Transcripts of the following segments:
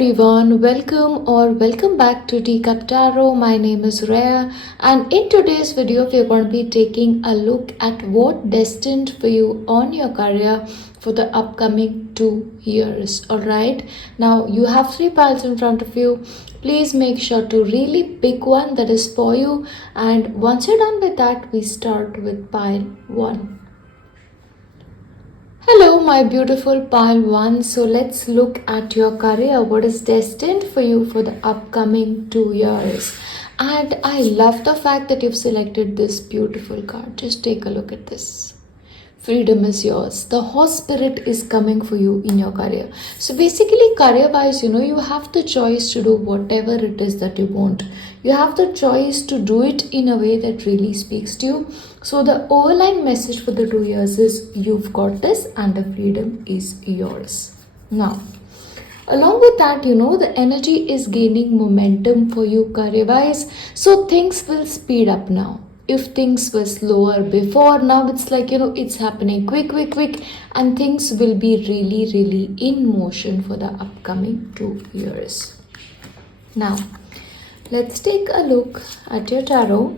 everyone, welcome back to Teacup Tarot. My name is Reya, and in today's video we're going to be taking a look at what destined for you on your career for the upcoming 2 years. Alright, now you have 3 piles in front of you. Please make sure to really pick one that is for you, and once you're done with that, we start with pile 1. Hello, my beautiful pile 1. So let's look at your career. What is destined for you for the upcoming 2 years? And I love the fact that you've selected this beautiful card. Just take a look at this. Freedom is yours. The horse spirit is coming for you in your career. So basically, career wise, you have the choice to do whatever it is that you want. You have the choice to do it in a way that really speaks to you. So the overline message for the 2 years is you've got this and the freedom is yours. Now, along with that, the energy is gaining momentum for you career wise. So things will speed up now. If things were slower before, now it's like, it's happening quick, and things will be really in motion for the upcoming 2 years. Now, let's take a look at your tarot.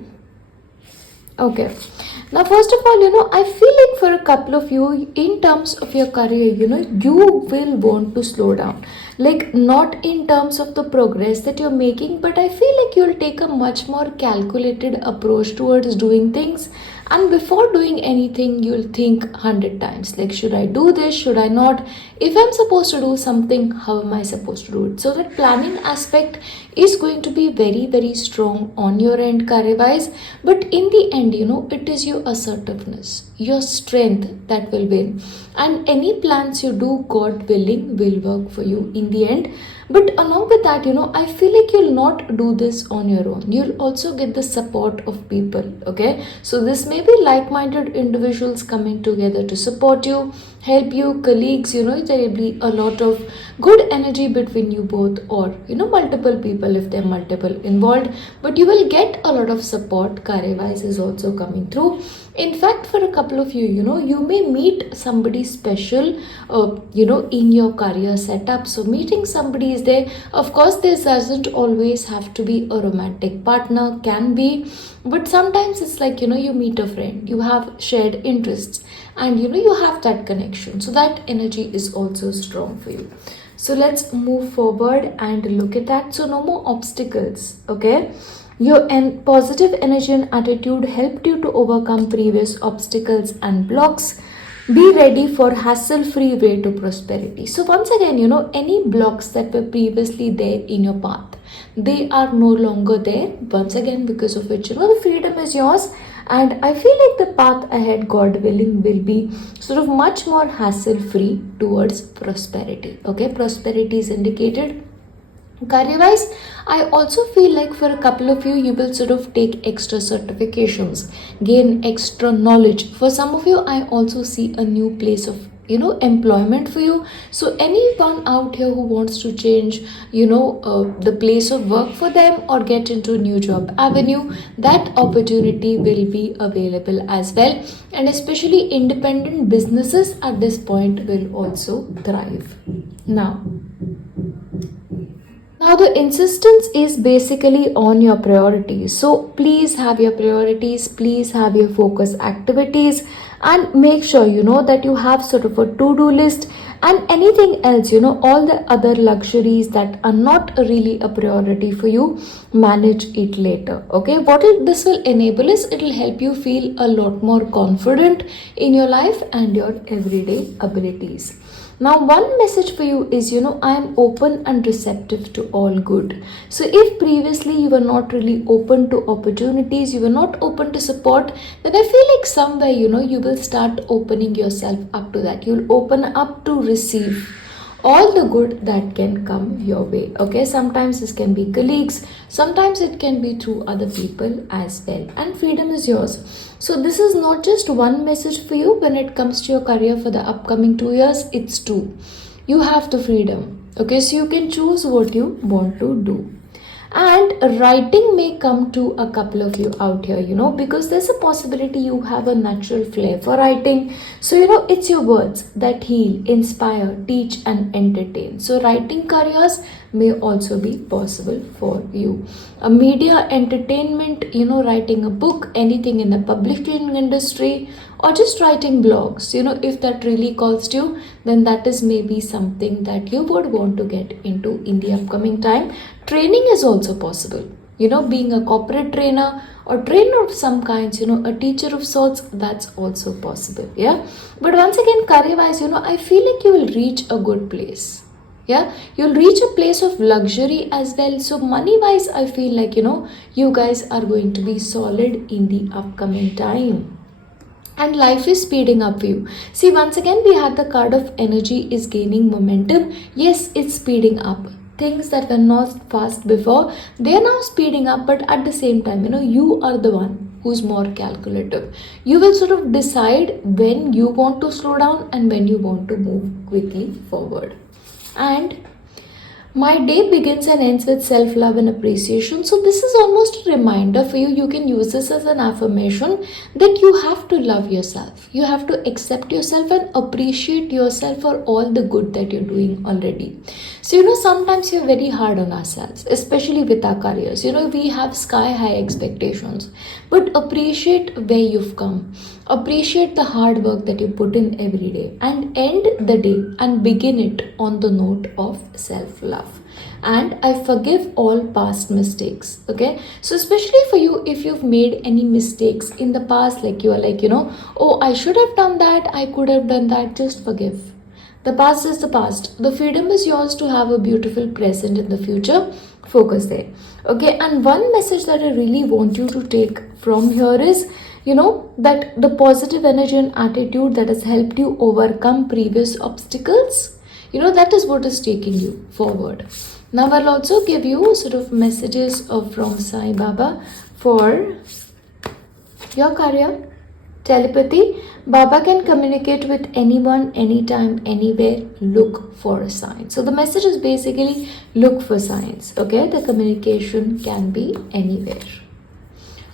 Okay. Now, first of all, I feel like for a couple of you, in terms of your career, you will want to slow down. Like, not in terms of the progress that you're making, but I feel like you'll take a much more calculated approach towards doing things. And before doing anything, you'll think 100 times. Like, should I do this? Should I not? If I'm supposed to do something, how am I supposed to do it? So that planning aspect is going to be very strong on your end career-wise. But in the end, it is your assertiveness, your strength that will win. And any plans you do, God willing, will work for you in the end. But along with that, I feel like you'll not do this on your own. You'll also get the support of people, okay? So this may be like-minded individuals coming together to support you, help you, colleagues, there will be a lot of good energy between you both, or, multiple people if there are multiple involved. But you will get a lot of support. Career-wise is also coming through. In fact, for a couple of you, you may meet somebody special, in your career setup. So meeting somebody is there. Of course, this doesn't always have to be a romantic partner, can be. But sometimes it's like, you meet a friend, you have shared interests, and, you have that connection. So that energy is also strong for you. So let's move forward and look at that. So no more obstacles, okay? Your positive energy and attitude helped you to overcome previous obstacles and blocks. Be ready for hassle-free way to prosperity. So once again, any blocks that were previously there in your path, they are no longer there. Once again, because of which, the freedom is yours. And I feel like the path ahead, God willing, will be sort of much more hassle-free towards prosperity. Okay, prosperity is indicated. Career-wise, I also feel like for a couple of you, you will sort of take extra certifications, gain extra knowledge. For some of you, I also see a new place of employment for you. So anyone out here who wants to change the place of work for them or get into a new job avenue, that opportunity will be available as well. And especially independent businesses at this point will also thrive. Now the insistence is basically on your priorities. So please have your priorities, please have your focus activities, and make sure that you have sort of a to-do list, and anything else, all the other luxuries that are not really a priority for you, manage it later. Okay, this will enable is it'll help you feel a lot more confident in your life and your everyday abilities. Now, one message for you is, I am open and receptive to all good. So if previously you were not really open to opportunities, you were not open to support, then I feel like somewhere, you will start opening yourself up to that. You'll open up to receive all the good that can come your way. Okay, sometimes this can be colleagues, sometimes it can be through other people as well, and freedom is yours. So this is not just one message for you when it comes to your career for the upcoming 2 years, it's two. You have the freedom. Okay, so you can choose what you want to do. And writing may come to a couple of you out here, because there's a possibility you have a natural flair for writing. So, it's your words that heal, inspire, teach, and entertain. So, writing careers may also be possible for you. A media, entertainment, writing a book, anything in the publishing industry, or just writing blogs, if that really calls to you, then that is maybe something that you would want to get into in the upcoming time. Training is also possible, being a corporate trainer or trainer of some kinds, a teacher of sorts, that's also possible. Yeah, but once again, career wise, I feel like you will reach a good place. Yeah, you'll reach a place of luxury as well. So money wise, I feel like, you guys are going to be solid in the upcoming time, and life is speeding up for you. See, once again, we had the card of energy is gaining momentum. Yes, it's speeding up. Things that were not fast before, they are now speeding up, but at the same time, you are the one who's more calculative. You will sort of decide when you want to slow down and when you want to move quickly forward. And my day begins and ends with self love and appreciation. So, this is almost a reminder for you. You can use this as an affirmation that you have to love yourself. You have to accept yourself and appreciate yourself for all the good that you're doing already. So, sometimes we're very hard on ourselves, especially with our careers. We have sky high expectations, but appreciate where you've come. Appreciate the hard work that you put in every day, and end the day and begin it on the note of self love. And I forgive all past mistakes. Okay, so especially for you, if you've made any mistakes in the past, like you are like, oh, I should have done that, I could have done that, just forgive. The past is the past. The freedom is yours to have a beautiful present in the future. Focus there. Okay, and one message that I really want you to take from here is, that the positive energy and attitude that has helped you overcome previous obstacles, that is what is taking you forward. Now I'll also give you sort of messages from Sai Baba for your career. Telepathy. Baba can communicate with anyone, anytime, anywhere. Look for signs. So the message is basically look for signs. Okay, the communication can be anywhere.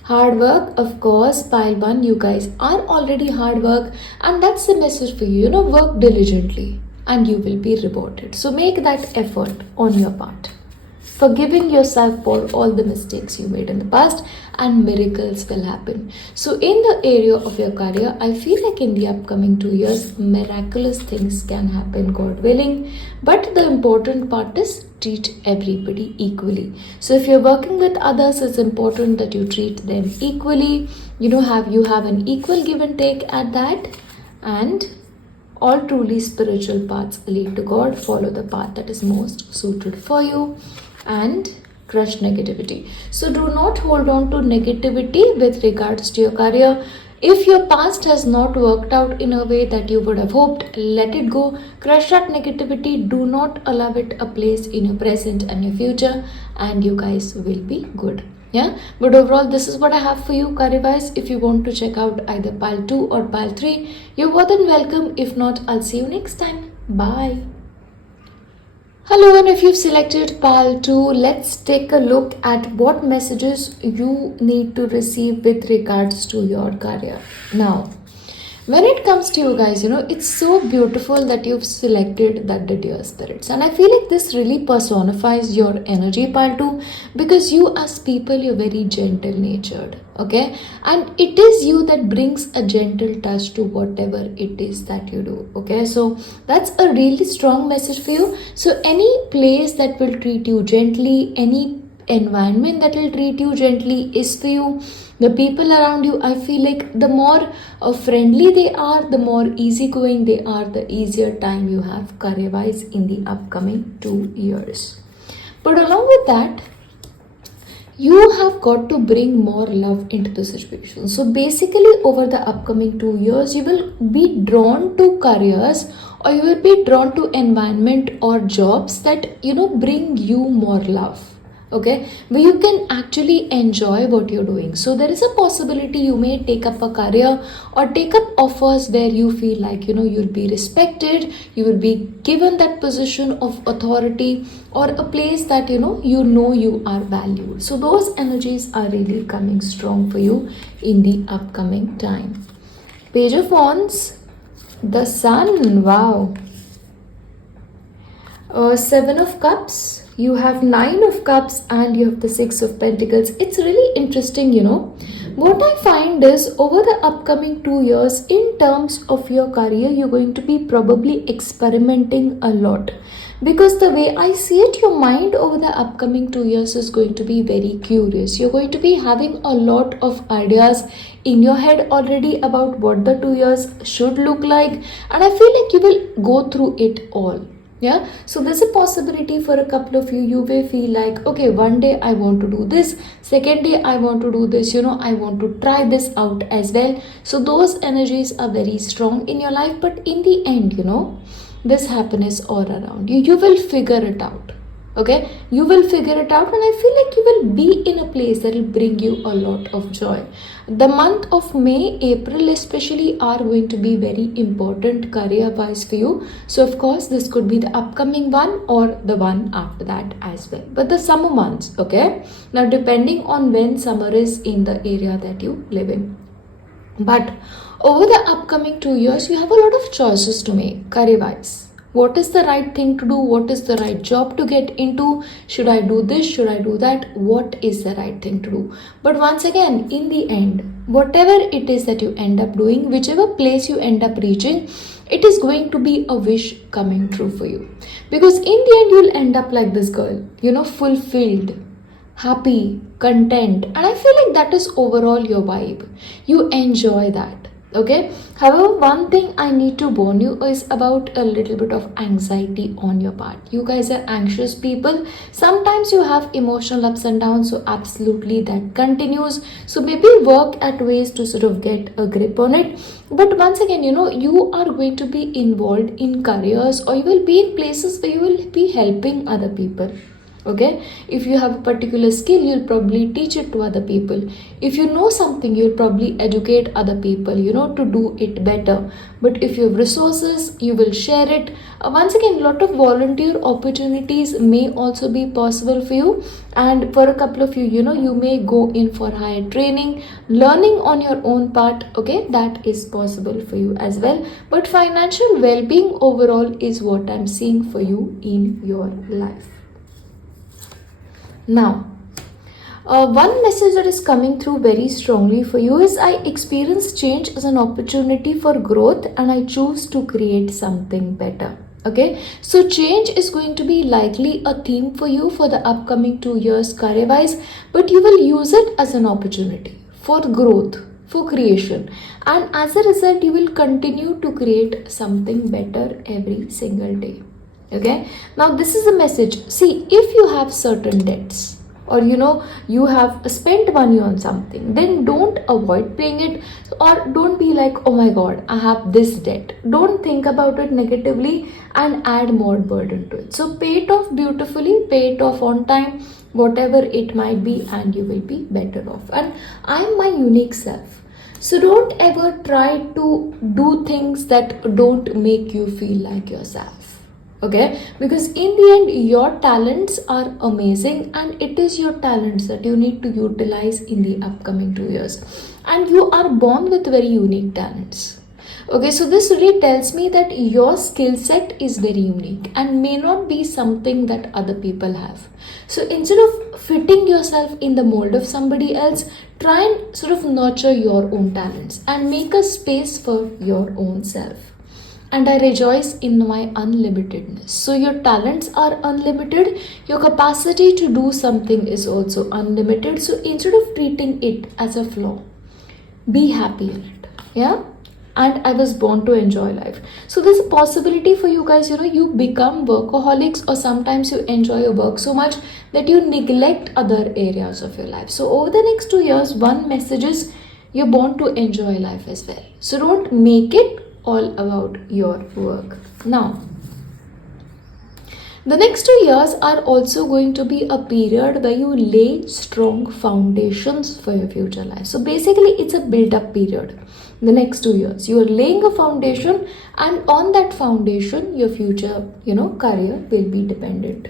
Hard work, of course, pile 1, you guys are already hard work, and that's the message for you. Work diligently and you will be rewarded. So make that effort on your part. Forgiving yourself for all the mistakes you made in the past, and miracles will happen. So in the area of your career, I feel like in the upcoming 2 years, miraculous things can happen, God willing. But the important part is treat everybody equally. So if you're working with others, it's important that you treat them equally. You have an equal give and take at that. And all truly spiritual paths lead to God. Follow the path that is most suited for you. And crush negativity. So do not hold on to negativity with regards to your career. If your past has not worked out in a way that you would have hoped, let it go. Crush that negativity. Do not allow it a place in your present and your future, and you guys will be good. Yeah, but overall, this is what I have for you, career wise. If you want to check out either pile 2 or pile 3, you're more than welcome. If not, I'll see you next time. Bye. Hello, and if you've selected pile 2, let's take a look at what messages you need to receive with regards to your career. Now, when it comes to you guys, it's so beautiful that you've selected that the dear spirits. And I feel like this really personifies your energy, pile 2, because you as people, you're very gentle natured. Okay, and it is you that brings a gentle touch to whatever it is that you do. Okay, so that's a really strong message for you. So any place that will treat you gently, any environment that will treat you gently is for you. The people around you, I feel like the more friendly they are, the more easygoing they are, the easier time you have career wise in the upcoming 2 years. But along with that, you have got to bring more love into the situation. So basically, over the upcoming 2 years, you will be drawn to careers, or you will be drawn to environment or jobs that bring you more love. Okay, where you can actually enjoy what you're doing. So there is a possibility you may take up a career or take up offers where you feel like you'll be respected, you will be given that position of authority, or a place that you are valued. So those energies are really coming strong for you in the upcoming time. Page of Wands, the Sun, wow. 7 of Cups, You have Nine of Cups and you have the Six of Pentacles. It's really interesting, What I find is over the upcoming 2 years, in terms of your career, you're going to be probably experimenting a lot. Because the way I see it, your mind over the upcoming 2 years is going to be very curious. You're going to be having a lot of ideas in your head already about what the 2 years should look like, and I feel like you will go through it all. Yeah, so there's a possibility for a couple of you may feel like, okay, one day I want to do this, second day I want to do this, I want to try this out as well. So those energies are very strong in your life, but in the end, this happiness all around you, you will figure it out. Okay, you will figure it out, and I feel like you will be in a place that will bring you a lot of joy. The month of May, April especially are going to be very important career wise for you. So of course this could be the upcoming one or the one after that as well, but the summer months. Okay, now depending on when summer is in the area that you live in. But over the upcoming 2 years, you have a lot of choices to make career wise. What is the right thing to do? What is the right job to get into? Should I do this? Should I do that? What is the right thing to do? But once again, in the end, whatever it is that you end up doing, whichever place you end up reaching, it is going to be a wish coming true for you. Because in the end, you'll end up like this girl, fulfilled, happy, content. And I feel like that is overall your vibe. You enjoy that. Okay, however, one thing I need to warn you is about a little bit of anxiety on your part. You guys are anxious people. Sometimes you have emotional ups and downs, so absolutely that continues. So maybe work at ways to sort of get a grip on it. But once again, you are going to be involved in careers, or you will be in places where you will be helping other people. Okay, if you have a particular skill, you'll probably teach it to other people. If you know something, you'll probably educate other people, to do it better. But if you have resources, you will share it. Once again, a lot of volunteer opportunities may also be possible for you. And for a couple of you, you may go in for higher training, learning on your own part. Okay, that is possible for you as well. But financial well-being overall is what I'm seeing for you in your life. Now, one message that is coming through very strongly for you is I experience change as an opportunity for growth, and I choose to create something better. Okay, so change is going to be likely a theme for you for the upcoming 2 years career wise, but you will use it as an opportunity for growth, for creation, and as a result you will continue to create something better every single day. Okay, now this is a message. See, if you have certain debts, or you have spent money on something, then don't avoid paying it, or don't be like, oh my god, I have this debt. Don't think about it negatively and add more burden to it. So pay it off beautifully, pay it off on time, whatever it might be, and you will be better off. And I am my unique self. So don't ever try to do things that don't make you feel like yourself. Okay, because in the end your talents are amazing, and it is your talents that you need to utilize in the upcoming 2 years, and you are born with very unique talents. Okay, so this really tells me that your skill set is very unique and may not be something that other people have. So instead of fitting yourself in the mold of somebody else, try and sort of nurture your own talents and make a space for your own self. And I rejoice in my unlimitedness. So your talents are unlimited, your capacity to do something is also unlimited. So instead of treating it as a flaw, be happy in it. Yeah, and I was born to enjoy life. So there's a possibility for you guys, you become workaholics, or sometimes you enjoy your work so much that you neglect other areas of your life. So over the next 2 years, one message is you're born to enjoy life as well. So don't make it all about your work. Now, the next 2 years are also going to be a period where you lay strong foundations for your future life. So basically, it's a build-up period. The next 2 years, you are laying a foundation, and on that foundation, your future, career will be dependent.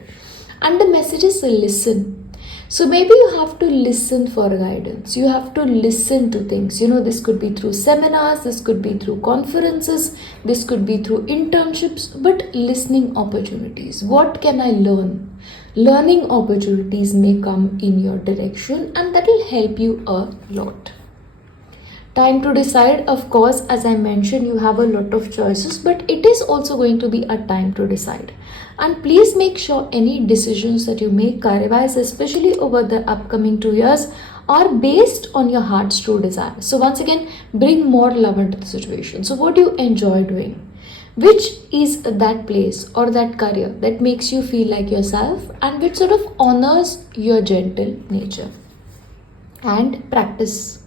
And the message is listen. So maybe you have to listen for guidance. You have to listen to things. This could be through seminars, this could be through conferences, this could be through internships, but listening opportunities. What can I learn? learning opportunities may come in your direction, and that will help you a lot. Time to decide, of course, as I mentioned, you have a lot of choices, but it is also going to be a time to decide. And please make sure any decisions that you make career-wise, especially over the upcoming 2 years, are based on your heart's true desire. So once again, bring more love into the situation. So what do you enjoy doing? Which is that place or that career that makes you feel like yourself and which sort of honors your gentle nature? And practice.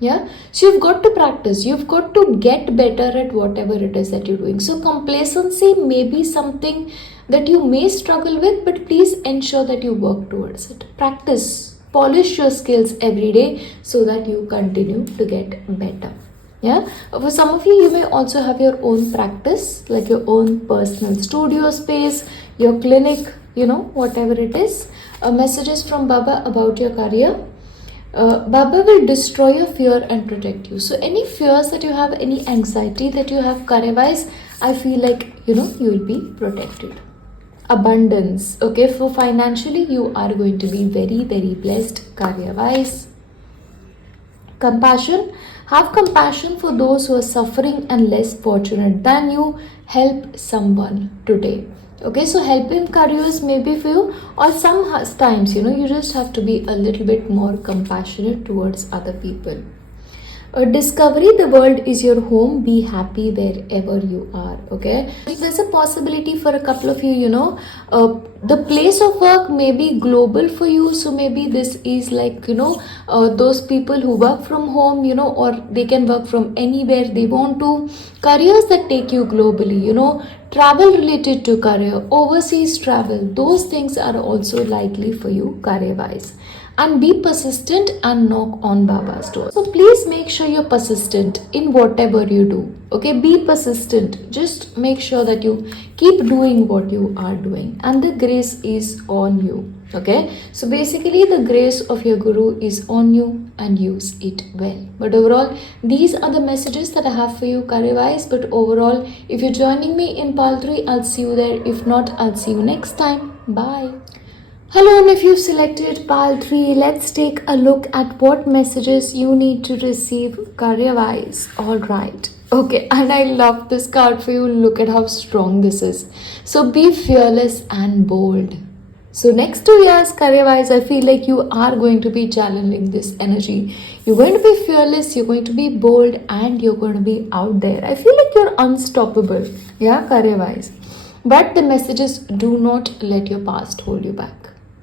Yeah, so you've got to practice, you've got to get better at whatever it is that you're doing. So complacency may be something that you may struggle with, but please ensure that you work towards it. Practice, polish your skills every day so that you continue to get better. Yeah, for some of you, you may also have your own practice, like your own personal studio space, your clinic, whatever it is. Messages from Baba about your career. Baba will destroy your fear and protect you. So any fears that you have, any anxiety that you have career-wise, I feel like, you will be protected. Abundance. Okay, for financially, you are going to be very, very blessed career-wise. Compassion. Have compassion for those who are suffering and less fortunate than you. Help someone today. Okay, so helping careers maybe for you, or sometimes, you just have to be a little bit more compassionate towards other people. Discovery, the world is your home. Be happy wherever you are. Okay, there's a possibility for a couple of you, the place of work may be global for you. So maybe this is like, those people who work from home, or they can work from anywhere they want to. Careers that take you globally, travel related to career, overseas travel, those things are also likely for you career wise. And be persistent and knock on Baba's door. So please make sure you're persistent in whatever you do. Okay, be persistent. Just make sure that you keep doing what you are doing, and the grace is on you. Okay, so basically the grace of your Guru is on you, and use it well. But overall, these are the messages that I have for you career wise. But overall, if you're joining me in Pal 3, I'll see you there. If not, I'll see you next time. Bye. Hello, and if you've selected Pal 3, let's take a look at what messages you need to receive career-wise. Alright. Okay, and I love this card for you. Look at how strong this is. So be fearless and bold. So next 2 years career-wise, I feel like you are going to be channeling this energy. You're going to be fearless, you're going to be bold, and you're going to be out there. I feel like you're unstoppable, career-wise. But the messages, do not let your past hold you back.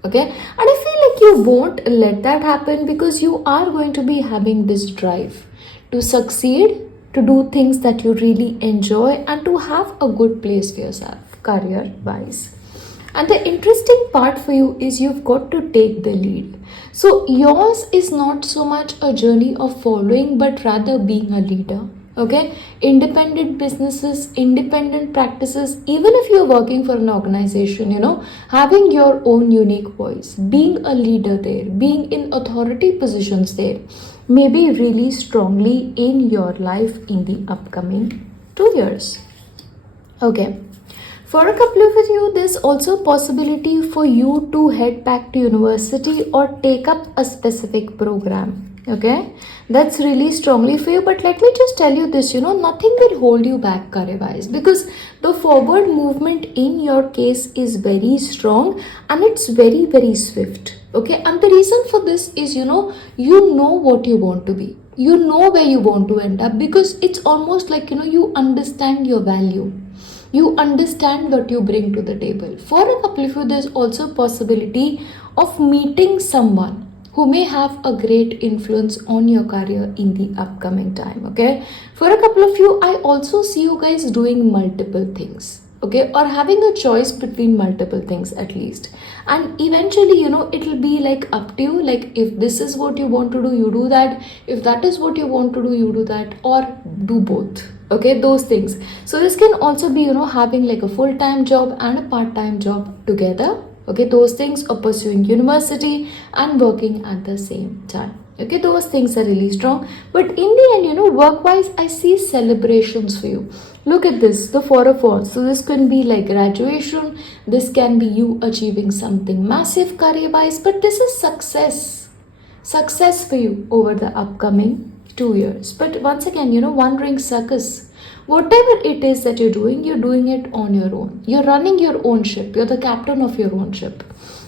Okay, and I feel like you won't let that happen, because you are going to be having this drive to succeed, to do things that you really enjoy, and to have a good place for yourself career wise. And the interesting part for you is you've got to take the lead. So yours is not so much a journey of following, but rather being a leader. Okay, independent businesses, independent practices, even if you're working for an organization, having your own unique voice, being a leader there, being in authority positions there, maybe really strongly in your life in the upcoming 2 years. Okay, for a couple of you, there's also a possibility for you to head back to university or take up a specific program. Okay, that's really strongly for you. But let me just tell you this, nothing will hold you back career wise, because the forward movement in your case is very strong, and it's very, very swift. Okay, and the reason for this is, you know what you want to be, you know where you want to end up, because it's almost like, you understand your value. You understand what you bring to the table. For a couple of you, there's also a possibility of meeting someone who may have a great influence on your career in the upcoming time. Okay, for a couple of you, I also see you guys doing multiple things. Okay, or having a choice between multiple things at least, and eventually, it'll be like up to you. Like, if this is what you want to do, you do that. If that is what you want to do, you do that, or do both. Okay, those things. So this can also be, having like a full-time job and a part-time job together. Okay, those things, or pursuing university and working at the same time. Okay, those things are really strong. But in the end, work wise, I see celebrations for you. Look at this, the Four of Wands. So this can be like graduation, this can be you achieving something massive career wise, but this is success for you over the upcoming 2 years. But once again, one ring circus. Whatever it is that you're doing it on your own. You're running your own ship. You're the captain of your own ship.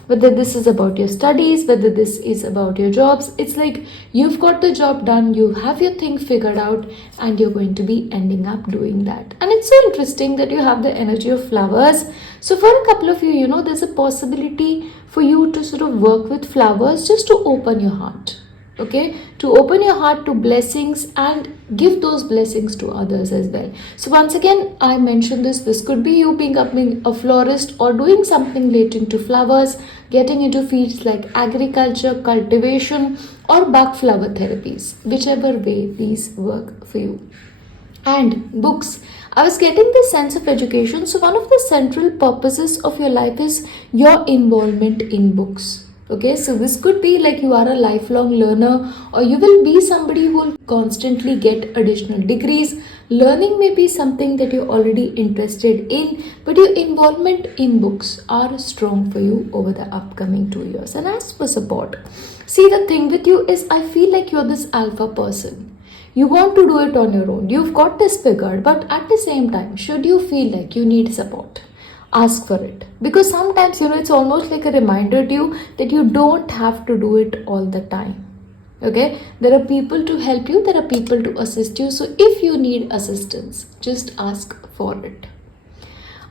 Whether this is about your studies, whether this is about your jobs, it's like you've got the job done, you have your thing figured out, and you're going to be ending up doing that. And it's so interesting that you have the energy of flowers. So for a couple of you, there's a possibility for you to sort of work with flowers just to open your heart. Okay, to open your heart to blessings and give those blessings to others as well. So once again, I mentioned this could be you becoming a florist or doing something related to flowers, getting into fields like agriculture, cultivation, or bug flower therapies, whichever way these work for you. And books, I was getting this sense of education. So one of the central purposes of your life is your involvement in books. Okay, so this could be like you are a lifelong learner, or you will be somebody who will constantly get additional degrees. Learning may be something that you're already interested in, but your involvement in books are strong for you over the upcoming 2 years. And as for support, see, the thing with you is I feel like you're this alpha person. You want to do it on your own. You've got this figured, but at the same time, should you feel like you need support, ask for it, because sometimes it's almost like a reminder to you that you don't have to do it all the time. Okay, there are people to help you, there are people to assist you. So if you need assistance, just ask for it.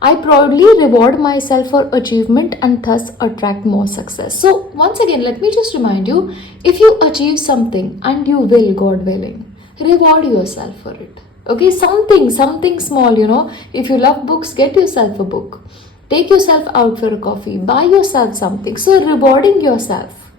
I proudly reward myself for achievement and thus attract more success. So once again, let me just remind you, if you achieve something, and you will, God willing, reward yourself for it. Okay, something small, if you love books, get yourself a book. Take yourself out for a coffee. Buy yourself something. So rewarding yourself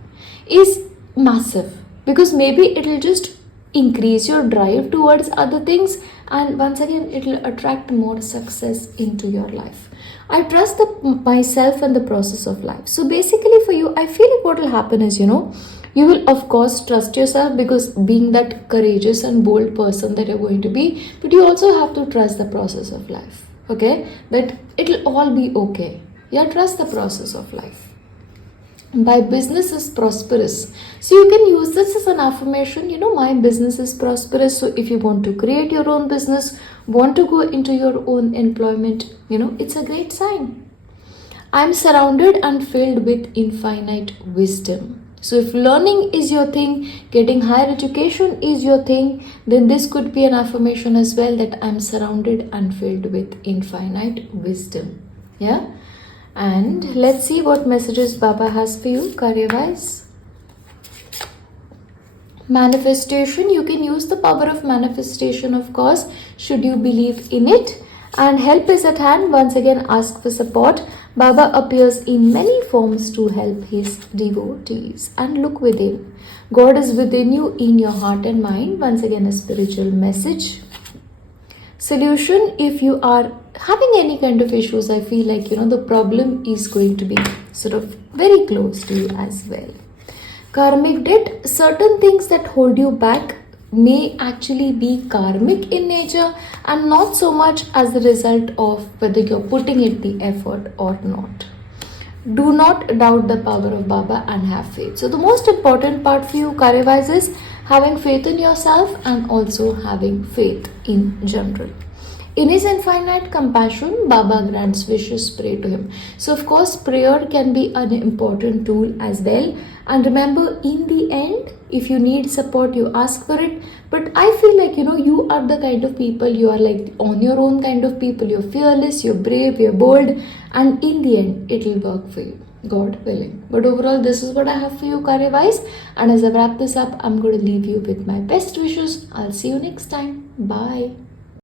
is massive, because maybe it'll just increase your drive towards other things, and once again, it'll attract more success into your life. I trust myself and the process of life. So basically for you, I feel like what will happen is, you will of course trust yourself, because being that courageous and bold person that you're going to be, but you also have to trust the process of life. Okay, that it'll all be okay. Yeah, trust the process of life. My business is prosperous. So you can use this as an affirmation, my business is prosperous. So if you want to create your own business, want to go into your own employment, it's a great sign. I'm surrounded and filled with infinite wisdom. So if learning is your thing, getting higher education is your thing, then this could be an affirmation as well, that I'm surrounded and filled with infinite wisdom. Yeah. And let's see what messages Baba has for you career wise. Manifestation, you can use the power of manifestation, of course, should you believe in it. And help is at hand. Once again, ask for support. Baba appears in many forms to help his devotees. And look within. God is within you, in your heart and mind. Once again, a spiritual message. Solution, if you are having any kind of issues, I feel like, the problem is going to be sort of very close to you as well. Karmic debt, certain things that hold you back may actually be karmic in nature, and not so much as a result of whether you're putting in the effort or not. Do not doubt the power of Baba and have faith. So the most important part for you career-wise is having faith in yourself and also having faith in general. In his infinite compassion, Baba grants wishes, pray to him. So of course, prayer can be an important tool as well. And remember, in the end, if you need support, you ask for it. But I feel like, you are the kind of people, you are like on your own kind of people. You're fearless, you're brave, you're bold. And in the end, it will work for you, God willing. But overall, this is what I have for you career-wise. And as I wrap this up, I'm going to leave you with my best wishes. I'll see you next time. Bye.